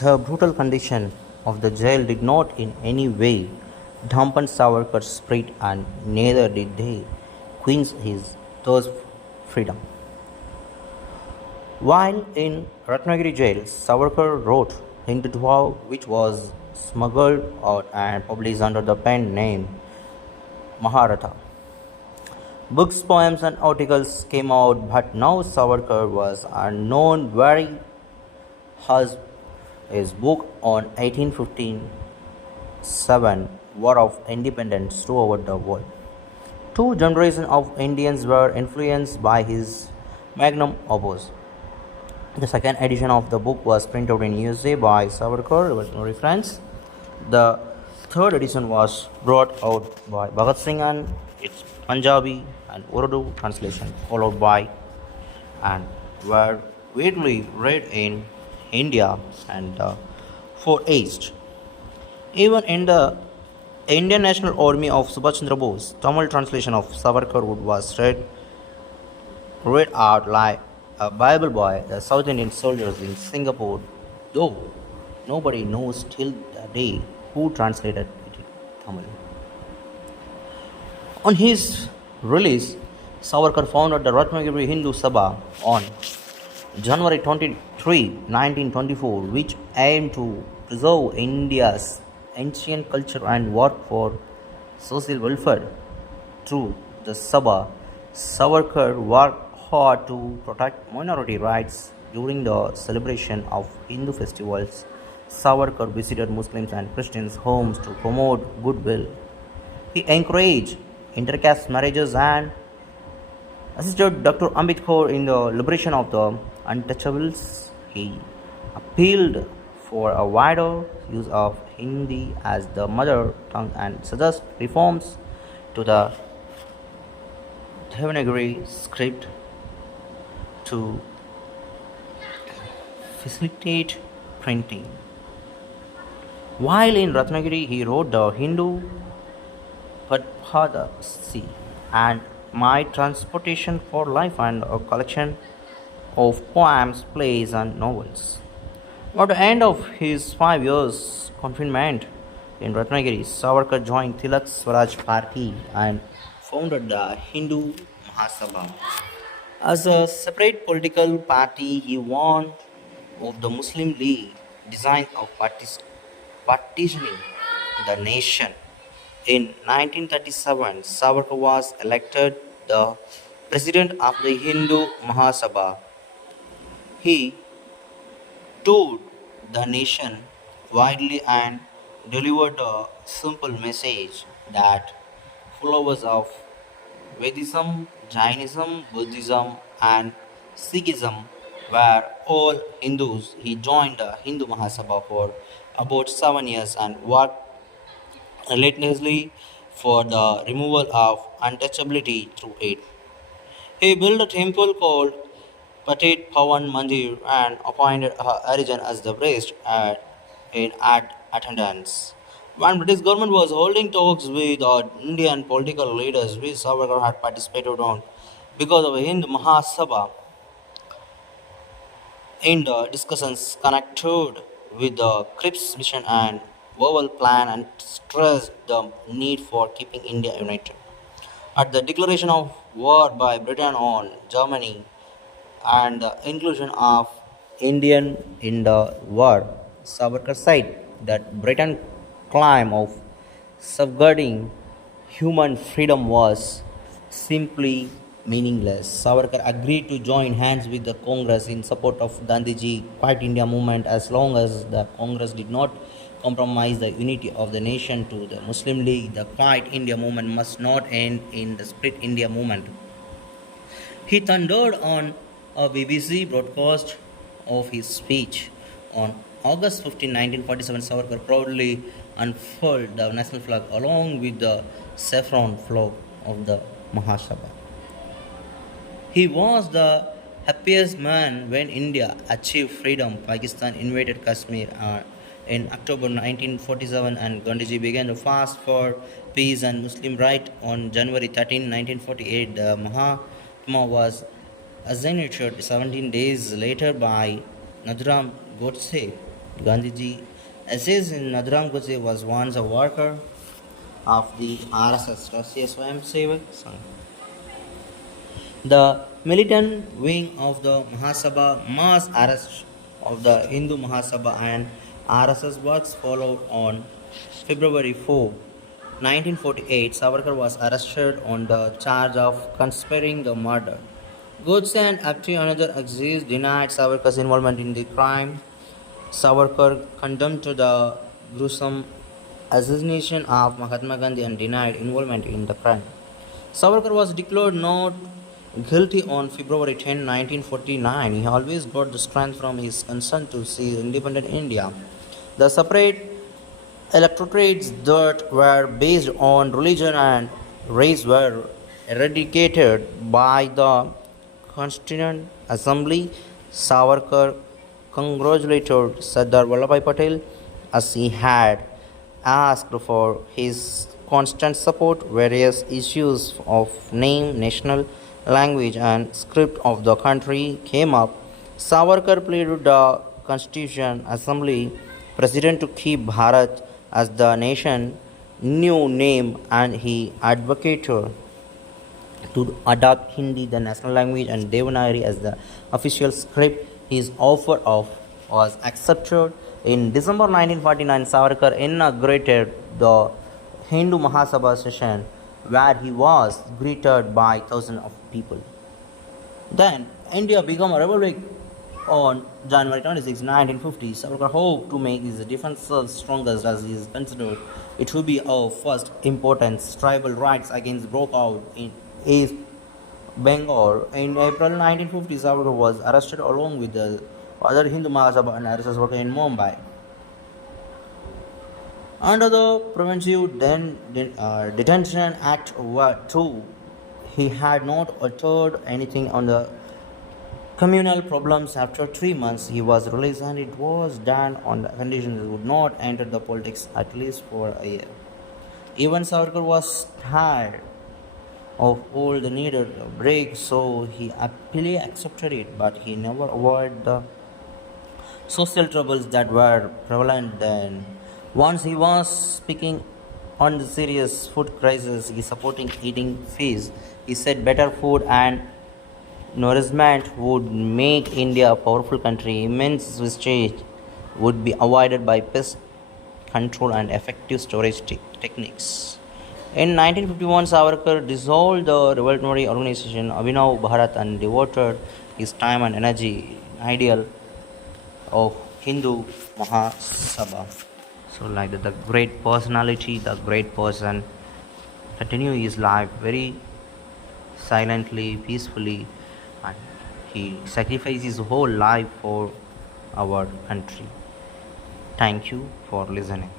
The brutal condition of the jail did not in any way dampen Savarkar's spirit, and neither did they quench his thirst for freedom. While in Ratnagiri jail, Savarkar wrote Hindutva, which was smuggled out and published under the pen name Maharatha. Books, poems, and articles came out, but now Savarkar was unknown where he has his book on 1857 War of Independence throughout the world. Two generations of Indians were influenced by his magnum opus. The second edition of the book was printed in USA by Savarkar with no reference. The third edition was brought out by Bhagat Singh and its Punjabi and Urdu translation, followed by and were widely read in India and the Far East. Even in the Indian National Army of Subhash Chandra Bose, Tamil translation of Savarkar was read out like a Bible by the South Indian soldiers in Singapore, though nobody knows till the day who translated it in Tamil. On his release, Savarkar founded the Ratnagiri Hindu Sabha on January 23, 1924, which aimed to preserve India's ancient culture and work for social welfare. Through the Sabha, Savarkar worked hard to protect minority rights during the celebration of Hindu festivals. Savarkar visited Muslims and Christians' homes to promote goodwill. He encouraged intercaste marriages and assisted Dr. Ambedkar in the liberation of the untouchables. He appealed for a wider use of Hindi as the mother tongue and suggested reforms to the Devanagari script to facilitate printing. While in Ratnagiri, he wrote the Hindu Padhadasi and My Transportation for Life and a collection of poems, plays, and novels. At the end of his 5 years confinement in Ratnagiri, Savarkar joined Tilak Swaraj Party and founded the Hindu Mahasabha. As a separate political party, he warned of the Muslim League design of partitioning the nation. In 1937, Savarkar was elected the president of the Hindu Mahasabha. He toured the nation widely and delivered a simple message that followers of Vedism, Jainism, Buddhism, and Sikhism were all Hindus. He joined the Hindu Mahasabha for about 7 years and worked relentlessly for the removal of untouchability through it. He built a temple called Patit Pawan Mandir and appointed Arijan as the priest in attendance. When British government was holding talks with Indian political leaders, which Savarkar had participated on, because of Hindu Mahasabha, in the discussions connected with the Cripps mission and verbal plan and stressed the need for keeping India united. At the declaration of war by Britain on Germany and the inclusion of Indian in the war, Savarkar said that Britain's claim of safeguarding human freedom was simply meaningless. Savarkar agreed to join hands with the Congress in support of Gandhiji Quiet India movement as long as the Congress did not compromise the unity of the nation to the Muslim League. The Quiet India movement must not end in the Split India movement. He thundered on a BBC broadcast of his speech. On August 15, 1947, Savarkar proudly unfurled the national flag along with the saffron flag of the Mahasabha. He was the happiest man when India achieved freedom. Pakistan invaded Kashmir in October 1947 and Gandhiji began to fast for peace and Muslim rights. On January 13, 1948, the Mahatma was assassinated 17 days later by Nathuram Godse. Gandhiji, Aziz in Nadram Guzzi was once a worker of the RSS Russia Swayamsevak Sangh. The militant wing of the Mahasabha mass arrest of the Hindu Mahasabha and RSS works followed on February 4, 1948. Savarkar was arrested on the charge of conspiring the murder. Godse and Apti another accused denied Savarkar's involvement in the crime. Savarkar condemned the gruesome assassination of Mahatma Gandhi and denied involvement in the crime. Savarkar was declared not guilty on February 10, 1949. He always got the strength from his consent to see independent India. The separate electorates that were based on religion and race were eradicated by the Constituent Assembly. Savarkar congratulated Sardar Vallabhbhai Patel as he had asked for his constant support. Various issues of name, national language, and script of the country came up. Savarkar pleaded the Constitution Assembly president to keep Bharat as the nation new name, and he advocated to adopt Hindi, the national language, and Devanagari as the official script. His offer of was accepted. In December 1949, Savarkar inaugurated the Hindu Mahasabha session, where he was greeted by thousands of people. Then India became a republic on January 26, 1950. Savarkar hoped to make his defenses strongest as he is considered it would be of first importance. Tribal riots against broke out in East Bengal. In April 1950, Savarkar was arrested along with the other Hindu Mahasabha and RSS worker in Mumbai. Under the Preventive Detention Act 2, he had not uttered anything on the communal problems. After 3 months, he was released, and it was done on the condition he would not enter the politics at least for a year. Even Savarkar was tired of all the needed a break, so he happily accepted it, but he never avoided the social troubles that were prevalent then. Once he was speaking on the serious food crisis, he supporting eating fish. He said better food and nourishment would make India a powerful country. Immense wastage would be avoided by pest control and effective storage techniques. In 1951, Savarkar dissolved the revolutionary organization Abhinav Bharat and devoted his time and energy ideal of Hindu Mahasabha. So, like the great personality, the great person, continue his life very silently, peacefully, and he sacrificed his whole life for our country. Thank you for listening.